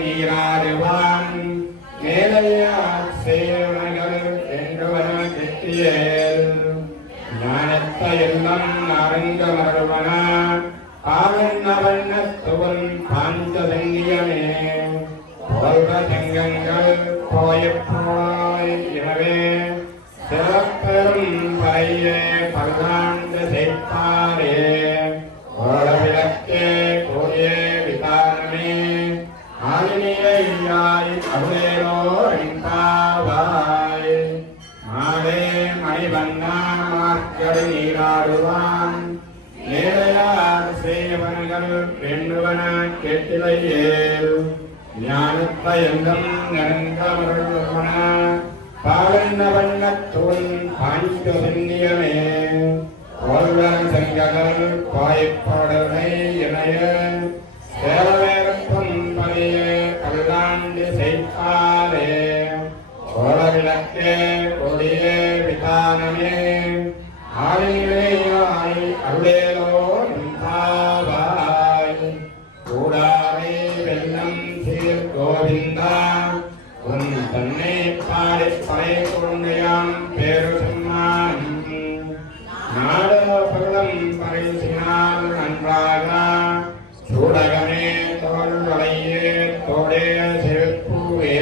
நீராடுவான் மேலையார் சேவனகள் என்றுவன கெட்டியேல் ஞானத்தை எல்லாம் அரங்க மருவன பாவண்ண வண்ணத்துவன் பாஞ்சதங்கியமே போல்வ செங்கங்கள் போயப்போய் எனவே சிறப்பெரும் பையே பல்லாண்டு செய்தாரே ஓடவிளக்கே கோயே விதானமே ஆலினியாய் அருளேலோ என்பாவாய் மாலே மணிவண்ணா மார்க்கடி நீராடுவான் நேரையார் சேவனகள் எண்ணுவன கேட்டிலையேல் ஞானத்தை எங்கும் நெருங்கமருள்வன பாவண்ண வண்ணத்தூன் பாஞ்சதன்னியமே ஓல்வன் செங்ககள் பாய்ப்பாடலை இணைய சேரவேற்கும் பணியே பல்லாண்டு செய்தாரே ஓடவிளக்கே கொடியே விதானமே ஆளிலேயாய் அருளேலோ என்பாவாய் கூடாரை வெள்ளம் சீர் கோவிந்தா உன் தன்னை பாடி படை கொண்டையாம் பேரு சம்மான் நாடகம் பரிசினால் நன்றாக சூடகமே தோல்வளையே தோடே செருப்புவே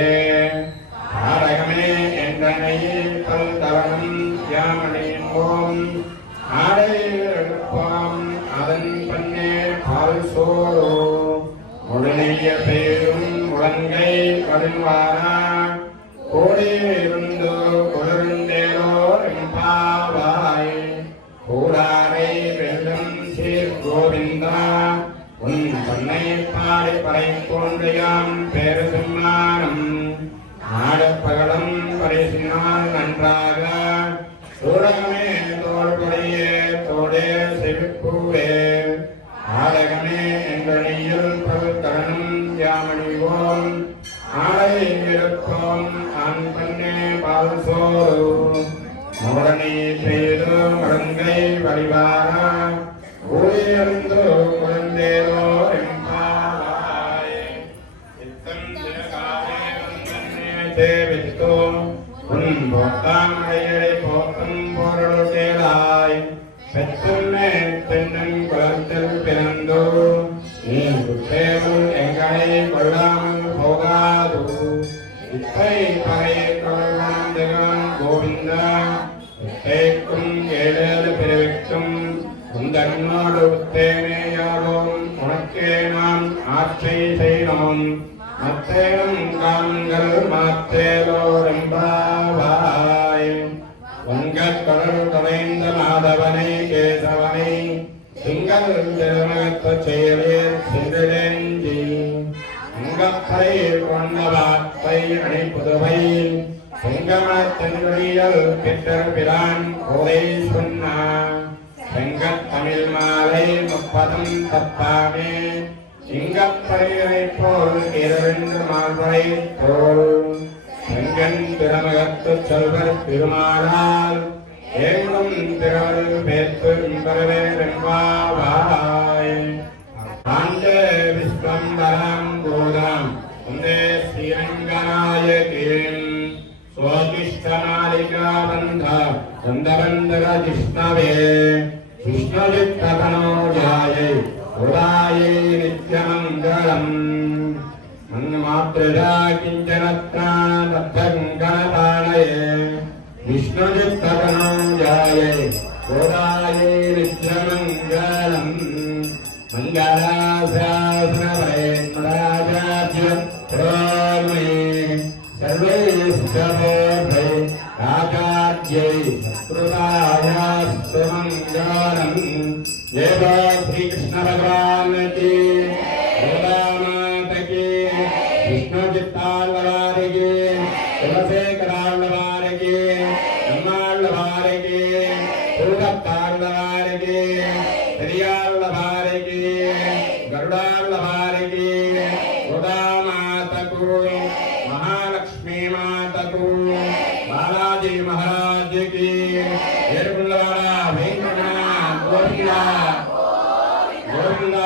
ஆடகமே என்றனையில் கல்தவனம் யாமணியோம் ஆடை எடுப்போம் அதன் பண்ணே பால் சோழோ உடனேய பேரும் உடங்கை கடுவாரா கோடியிருந்து குளிர்ந்தேலோ என்பாவாய் கூடாரை வெள்ளம் சீர் கோவிந்தா உன் பண்ணை பாடி படை கொண்டையாம் பேரு சம்மானம் நாடப்பகலம் பரிசினால் நன்றாக சூடகமே தோள்படையே தோடே செவிப்புவே ஆடகமே என்றணியில் பல்கரணும் யாமணிவோம் ஆடை இருப்போம் ஆண் பண்ணே பால் சோறு மோடனை செய்து மருங்கை வழிவார ஊழியர்ந்து குழந்தேலோ என்பாவாய் சித்தம் சிறகாவே வந்தன்னே சேவித்தோ உன் போத்தாம் கையடை போக்கும் பொருள் கேளாய் பெற்றுமே பெண்ணன் குலத்தில் பிறந்தோ நீ குற்றேவல் எங்களை கொள்ளாமல் போகாது இத்தை பகை கொள்ளாந்தகன் கோவிந்தா இத்தைக்கும் ஏழேழு பிறவிக்கும் உந்தன்னோடு உத்தேனேயாவோம் உனக்கே நாம் ஆட்சை செய்தோம் மத்தேனும் காண்கள் மாத்தேலோ என்பாவாய் வங்கத் தொடர் தொலைந்த மாதவனை கேசவனை திங்கள் திருமணத்துச் செயலேர் சிறிடேஞ்சி அங்கப்பை கொண்ட வார்த்தை அணிப்புதுவை செங்கமத் தென்றியல் பித்தர் பிரான் கோதை சொன்னார் செங்கத் தமிழ் மாலை 30 தப்பாமே சிங்கப்பரையரை போல் இரண்டு மால்வரை தோல் செங்கன் திருமகத்துச் சொல்வர் திருமாலால் ஏங்கும் திருவருள் பேத்து என்பாவாய் ஆண்டே விஸ்வம்பரம் பூதம் உந்தே ஸ்ரீரங்கநாயகீம் ஸ்வகிஷ்டமாலிகா பந்த சந்தபந்தர ஜிஷ்ணவே விஷ்ணுஜித்தனோஜாயை உதாயை நித்யமங்கலம் மன்மாத்ரஜா கிஞ்சனத்ராணபத்தங்கணபாணயே விஷ்ணுஜித்தனோஜாயை உதாயை நித்யமங்கலம் மங்களாசாசனவரேத்மராஜாத்யம் ப்ரோமே சர்வைஸ்தபோர்வை ராஜாத்யை சத்ருதாயாஸ்து மங்கலம் ஏவா ஸ்ரீகிருஷ்ண பகவான் கி வேதாமாத கி விஷ்ணுஜித்தாழ்வார் கி குலசேகராழ்வார் கி நம்மாழ்வார் கி பூதத்தாழ்வார் கி பெரியாழ்வார் கி கருடாழ்வார் கி உதாமாதகு महालक्ष्मी माता को बालाजी महाराज की गोविंदा गोविंदा